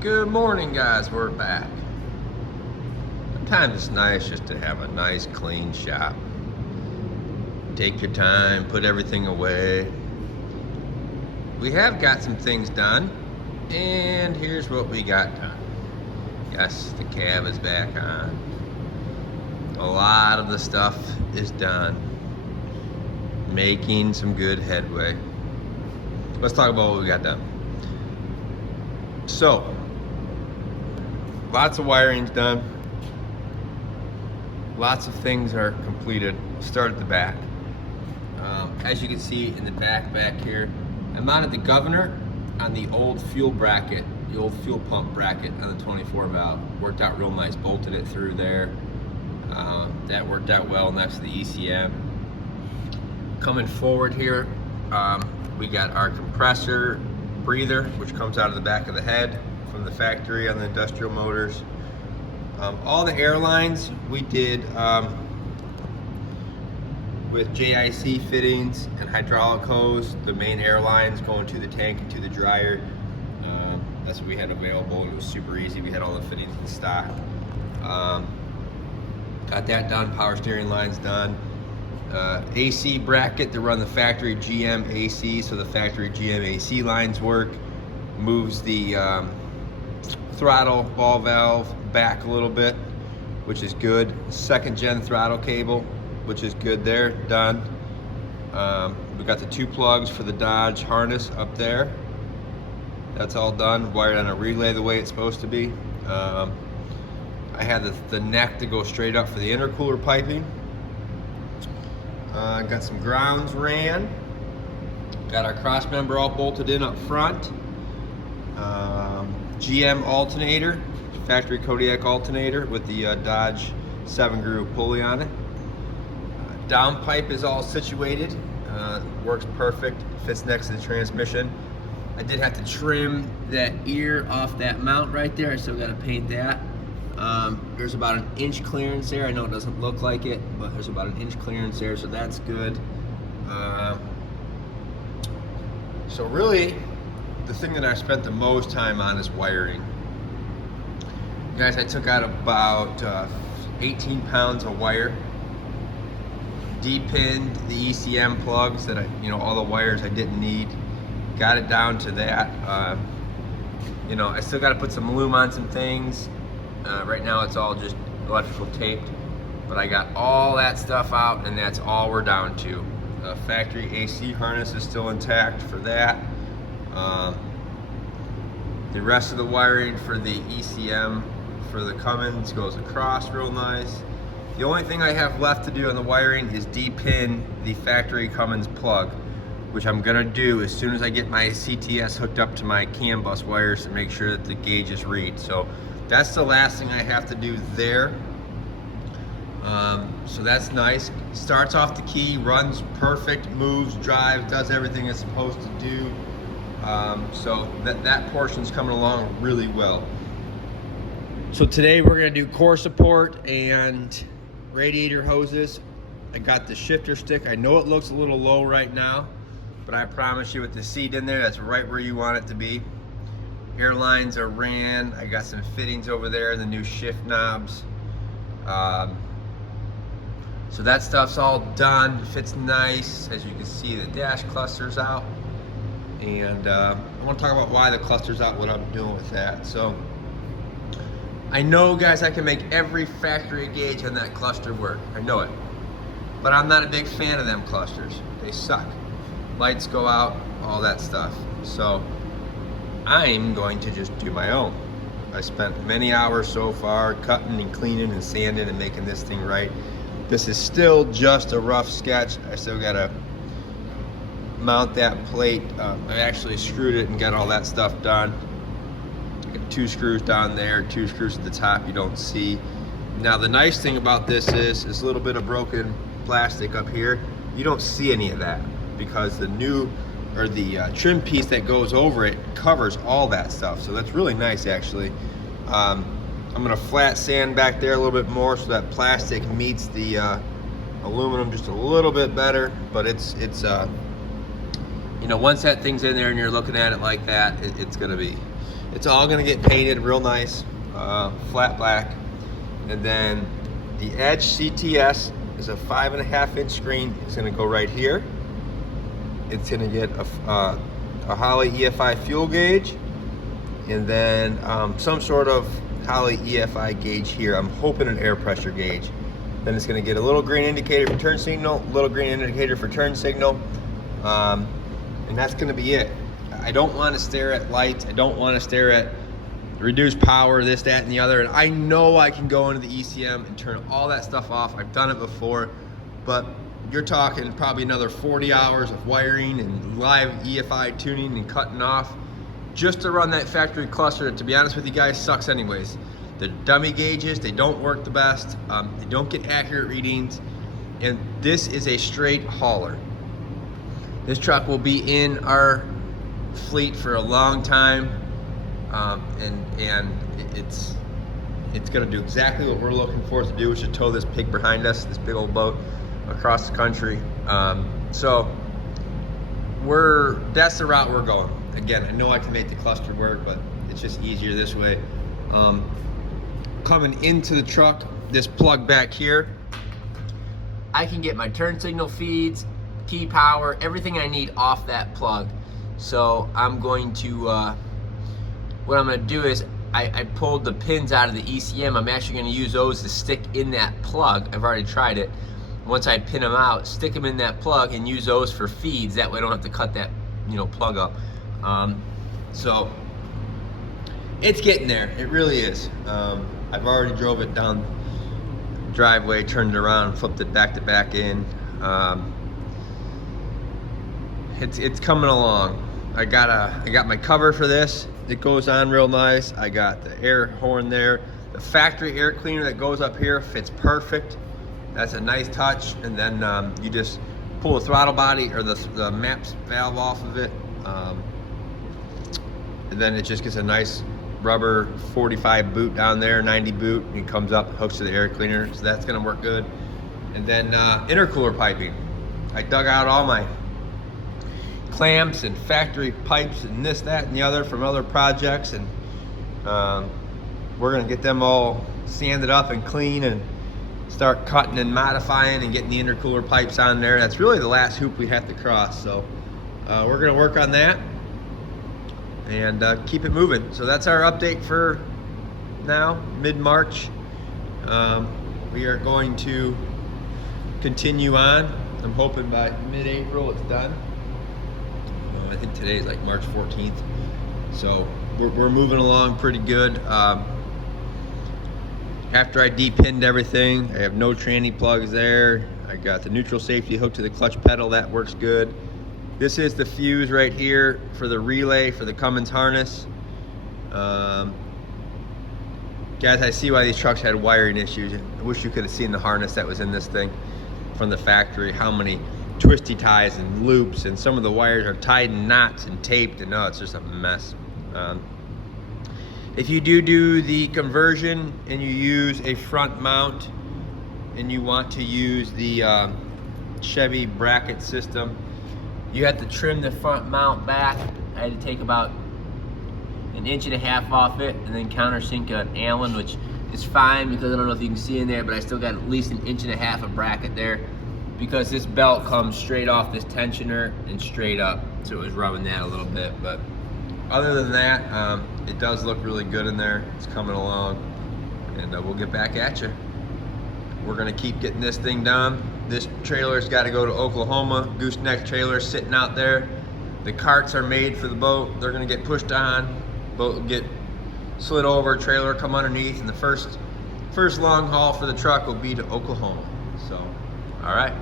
Good morning, guys. We're back. Sometimes it's nice just to have a nice clean shop. Take your time, put everything away. We have got some things done, and here's what we got done. Yes, the cab is back on. A lot of the stuff is done. Making some good headway. Let's talk about what we got done. So, lots of wiring's done. Lots of things are completed. We'll start at the back. As you can see in the back here, I mounted the governor on the old fuel bracket, the old fuel pump bracket on the 24 valve. Worked out real nice, bolted it through there. That worked out well next to the ECM. Coming forward here, we got our compressor breather, which comes out of the back of the head from the factory on the industrial motors. All the airlines we did with JIC fittings and hydraulic hose. The main airlines going to the tank and to the dryer. That's what we had available. It was super easy. We had all the fittings in stock. Got that done. Power steering lines done. AC bracket to run the factory GM AC, so the factory GM AC lines work. Moves the throttle ball valve back a little bit, which is good. Second gen throttle cable, which is good there, done. We got the 2 plugs for the Dodge harness up there. That's all done, wired on a relay the way it's supposed to be. I had the neck to go straight up for the intercooler piping. Got some grounds ran. Got our cross member all bolted in up front. GM alternator, factory Kodiak alternator with the Dodge 7-groove pulley on it. Downpipe is all situated. Works perfect, fits next to the transmission. I did have to trim that ear off that mount right there. I still got to paint that. There's about an inch clearance there. I know it doesn't look like it, but there's about an inch clearance there, so that's good. So really, the thing that I spent the most time on is wiring. Guys, I took out about 18 pounds of wire, depinned the ECM plugs that all the wires I didn't need, got it down to that. I still got to put some loom on some things. Right now it's all just electrical taped, but I got all that stuff out, and that's all we're down to. Factory AC harness is still intact for that. The rest of the wiring for the ECM for the Cummins goes across real nice. The only thing I have left to do on the wiring is depin the factory Cummins plug, which I'm gonna do as soon as I get my CTS hooked up to my CAN bus wires to make sure that the gauges read. So that's the last thing I have to do there. So that's nice. Starts off the key, runs perfect, moves, drives, does everything it's supposed to do. So that portion's coming along really well. So today we're gonna do core support and radiator hoses. I got the shifter stick. I know it looks a little low right now, but I promise you with the seat in there, that's right where you want it to be. Airlines are ran. I got some fittings over there, the new shift knobs. So that stuff's all done. Fits nice. As you can see, the dash cluster's out. And I want to talk about why the cluster's out, what I'm doing with that. So I know, guys, I can make every factory gauge on that cluster work. I know it. But I'm not a big fan of them clusters. They suck. Lights go out, all that stuff. So I'm going to just do my own. I spent many hours so far cutting and cleaning and sanding and making this thing right. This is still just a rough sketch. I still gotta mount that plate. I actually screwed it and got all that stuff done. Got 2 screws down there, 2 screws at the top you don't see. Now the nice thing about this is a little bit of broken plastic up here. You don't see any of that because the trim piece that goes over it covers all that stuff. So that's really nice, actually. I'm gonna flat sand back there a little bit more so that plastic meets the aluminum just a little bit better, but it's you know, once that thing's in there and you're looking at it like that, it's all gonna get painted real nice, flat black. And then the Edge CTS is a 5.5-inch screen. It's gonna go right here. It's gonna get a Holley EFI fuel gauge, and then some sort of Holley EFI gauge here. I'm hoping an air pressure gauge. Then it's gonna get a little green indicator for turn signal, little green indicator for turn signal, and that's gonna be it. I don't wanna stare at lights. I don't wanna stare at reduced power, this, that, and the other. And I know I can go into the ECM and turn all that stuff off. I've done it before, but you're talking probably another 40 hours of wiring and live EFI tuning and cutting off just to run that factory cluster. To be honest with you guys, sucks anyways. The dummy gauges, they don't work the best. They don't get accurate readings. And this is a straight hauler. This truck will be in our fleet for a long time. And it's gonna do exactly what we're looking for it to do, which is tow this pig behind us, this big old boat, across the country. So that's the route we're going. Again, I know I can make the cluster work, but it's just easier this way. Coming into the truck, this plug back here, I can get my turn signal feeds, key power, everything I need off that plug. So I'm going to, what I'm gonna do is, I pulled the pins out of the ECM. I'm actually gonna use those to stick in that plug. I've already tried it. Once I pin them out, stick them in that plug and use those for feeds. That way I don't have to cut that, you know, plug up. So it's getting there, it really is. I've already drove it down the driveway, turned it around, flipped it back to back in. It's coming along. I got my cover for this. It goes on real nice. I got the air horn there. The factory air cleaner that goes up here fits perfect. That's a nice touch. And then you just pull the throttle body or the MAPS valve off of it. And then it just gets a nice rubber 45 boot down there, 90 boot. It comes up, hooks to the air cleaner. So that's gonna work good. And then intercooler piping. I dug out all my clamps and factory pipes and this, that, and the other from other projects, and we're gonna get them all sanded up and clean and start cutting and modifying and getting the intercooler pipes on there. That's really the last hoop we have to cross. So we're gonna work on that and keep it moving. So that's our update for now, mid-March. We are going to continue on. I'm hoping by mid-April it's done. I think today is like March 14th. So we're moving along pretty good. After I de-pinned everything, I have no tranny plugs there. I got the neutral safety hooked to the clutch pedal, that works good. This is the fuse right here for the relay for the Cummins harness. Guys, I see why these trucks had wiring issues. I wish you could have seen the harness that was in this thing from the factory, how many twisty ties and loops, and some of the wires are tied in knots and taped, and it's just a mess. If you do the conversion and you use a front mount and you want to use the Chevy bracket system, you have to trim the front mount back. I had to take about 1.5 inches off it and then countersink an Allen, which is fine because I don't know if you can see in there, but I still got at least 1.5 inches of bracket there, because this belt comes straight off this tensioner and straight up, so it was rubbing that a little bit. But other than that, it does look really good in there. It's coming along, and we'll get back at you. We're gonna keep getting this thing done. This trailer's got to go to Oklahoma. Gooseneck trailer sitting out there. The carts are made for the boat. They're gonna get pushed on. Boat will get slid over, trailer come underneath, and the first long haul for the truck will be to Oklahoma. So, all right.